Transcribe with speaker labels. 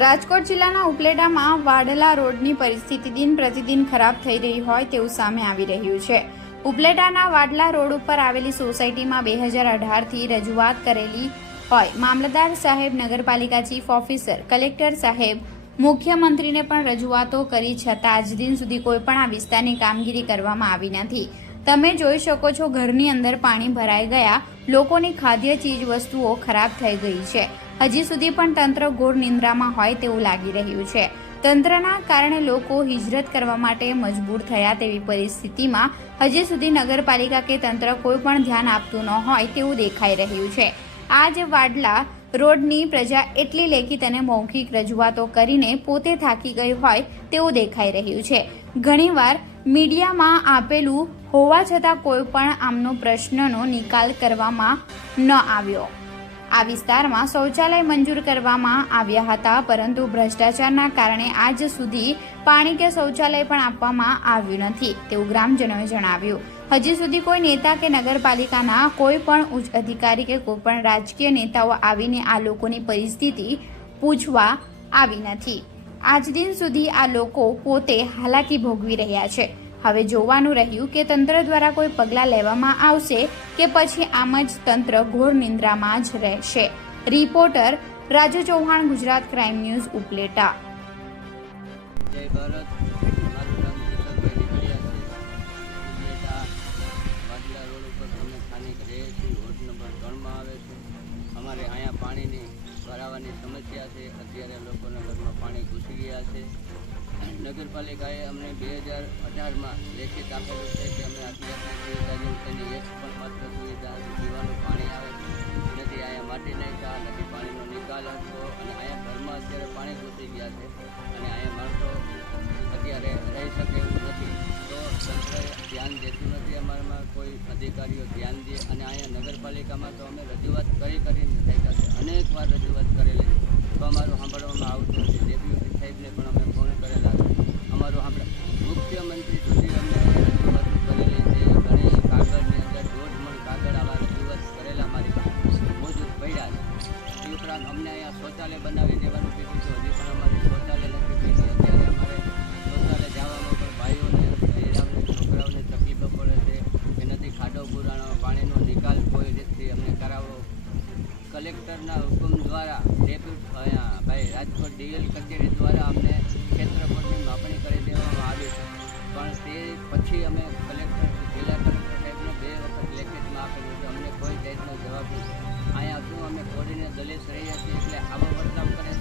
Speaker 1: રાજકોટ જિલ્લાના ઉપલેટામાં વાડલા રોડની પરિસ્થિતિ દિન પ્રતિદિન ખરાબ થઈ રહી હોય તેવું સામે આવી રહ્યું છે. ઉપલેટાના વાડલા રોડ ઉપર આવેલી સોસાયટીમાં બે હજાર અઢારથી રજૂઆત કરેલી હોય. મામલતદાર સાહેબ, નગરપાલિકા ચીફ ઓફિસર, કલેક્ટર સાહેબ, મુખ્યમંત્રીને પણ રજૂઆતો કરી છતાં આજ દિન સુધી કોઈ પણ આ વિસ્તારની કામગીરી કરવામાં આવી નથી. તમે જોઈ શકો છો, ઘરની અંદર પાણી ભરાઈ ગયા. લોકોની ખાદ્ય ચીજ વસ્તુઓ ખરાબ થઈ ગઈ છે. હજી સુધી પણ તંત્ર ઘોર નિંદ્રામાં હોય તેવું લાગી રહ્યું છે. તંત્રના કારણે લોકો હિજરત કરવા માટે મજબૂર થયા તેવી પરિસ્થિતિમાં હજી સુધી નગરપાલિકા કે તંત્ર કોઈ પણ ધ્યાન આપતું ન હોય તેવું દેખાઈ રહ્યું છે. આ જ વાડલા રોડની પ્રજા એટલી લેખિત અને મૌખિક રજૂઆતો કરીને પોતે થાકી ગઈ હોય તેવું દેખાઈ રહ્યું છે. ઘણીવાર મીડિયામાં આપેલું હોવા છતાં કોઈ પણ આમનો પ્રશ્નનો નિકાલ કરવામાં ન આવ્યો. આ વિસ્તારમાં શૌચાલય મંજૂર કરવામાં આવ્યા હતા, પરંતુ ભ્રષ્ટાચારના કારણે આજ સુધી પાણી કે શૌચાલય પણ આપવામાં આવ્યું નથી, તેવું ગ્રામજનોએ જણાવ્યું. હજી સુધી કોઈ નેતા કે નગરપાલિકાના કોઈ પણ ઉચ્ચ અધિકારી કે કોઈ પણ રાજકીય નેતાઓ આવીને આ લોકોની પરિસ્થિતિ પૂછવા આવી નથી. આજ દિન સુધી આ લોકો પોતે હાલાકી ભોગવી રહ્યા છે. હવે જોવાનું રહ્યું કે તંત્ર દ્વારા કોઈ પગલાં લેવામાં આવશે કે પછી આમ જ તંત્ર ઘોર નિંદ્રામાં જ રહેશે. Reporter Raju Chauhan, Gujarat crime news, Upleta.
Speaker 2: અહીંયા પાણીની ભરાવાની સમસ્યા છે. અત્યારે લોકોના ઘરમાં પાણી ઘૂસી ગયા છે. નગરપાલિકાએ અમને બે હજાર અઢારમાં લેખિત આપેલું છે કે અમે આત્મહત્યા સુવિધા તેની એક પણ માત્ર સુવિધા પીવાનું પાણી આવે નથી અહીંયા માટી નાખ્યા નથી પાણીનો નિકાલ હતો અને અહીંયા ઘરમાં અત્યારે પાણી ઘૂસી ગયા છે. અને અહીંયા માણસો અત્યારે રહી શકે એવું નથી. તો તંત્ર ધ્યાન દેતું નથી અમારામાં કોઈ અધિકારીઓ ધ્યાન દે. અને અહીંયા નગરપાલિકામાં તો અમે રજૂઆત કરી કરીને થઈ છે. અનેક વાર રજૂઆત કરેલી તો અમારું સાંભળવામાં ઉપરાંત અમને અહીંયા શૌચાલય બનાવી દેવાનું કીધું છે. હજી પણ અમારે શૌચાલય નથી પીધી અત્યારે અમારે શૌચાલય જવામાં પણ ભાઈઓને છોકરાઓને તકલીફો પડે છે. કે નથી ખાડો પુરાણો, પાણીનો નિકાલ કોઈ રીતથી અમને કરાવવો. કલેક્ટરના હુકમ દ્વારા ડેપ્યુટ અહીંયા ભાઈ રાજકોટ ડીએલ કચેરી દ્વારા અમને ક્ષેત્રફળની માપણી કરી દેવામાં આવી છે. પણ તે પછી અમે કલેક્ટર જિલ્લા કલેક્ટર સાહેબને બે વખત લેખિતમાં આપેલું છે. અમને કોઈ જાતનો જવાબ નથી. અમે કોડીને દલિત રહીએ છીએ એટલે આવો વર્તાવ કરે